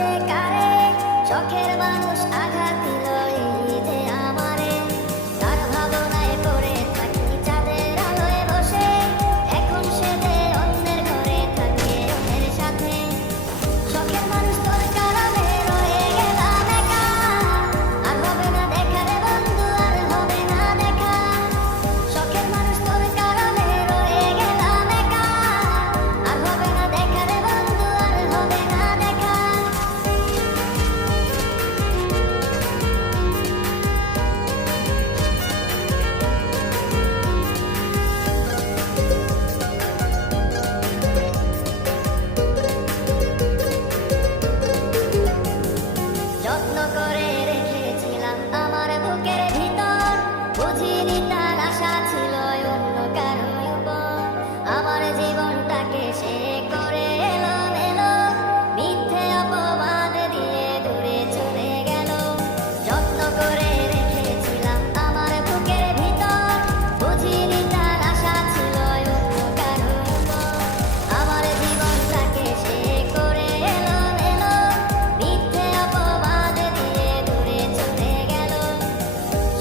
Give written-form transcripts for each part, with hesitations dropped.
যে কারে, শখের মানুষ আঘাত দিল এই যে আমারে। তার ভাবনায় পড়ে থাকি চাঁদের আলোয় বসে, এখন সে যে অন্যের ঘরে থাকে অন্যের সাথে। শখের মানুষ তোর কারণে রয়ে গেলাম একা, আর হবে না দেখা রে বন্ধু, আর হবে না দেখা। শখের মানুষ তোর কারণে রয়ে গেলাম একা, আর হবে না দেখা রে বন্ধু, আর হবে না দেখা। যত্ন করে রেখেছিলাম আমার বুকের ভিতর, বুঝিনি তার আশা ছিল অন্য কারো উপর। আমার জীবনটাকে সে করে এলো, মিথ্যে অপবাদ দিয়ে দূরে চলে গেল। যত্ন করে রেখেছিলাম আমার বুকের ভিতর, বুঝিনি তার আশা ছিল অন্য কারো উপর। আমার জীবনটাকে সে করে এলো, মিথ্যে অপবাদ দিয়ে দূরে চলে গেল।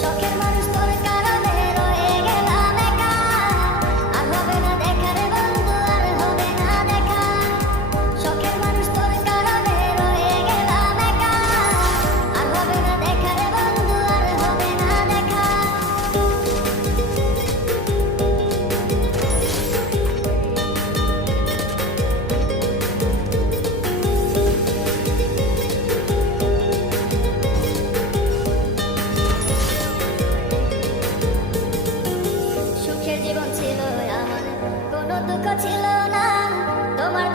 শখের মানুষ তোর কারণে রয়ে গেলাম একা, আর হবে না দেখা রে বন্ধু, আর হবে না দেখা। শখের মানুষ তোর কারণে রয়ে গেলাম একা, আর হবে না দেখা রে বন্ধু, আর হবে না দেখা। সুখের জীবন ছিল আমার, কোনো দুঃখ ছিল না। তোমার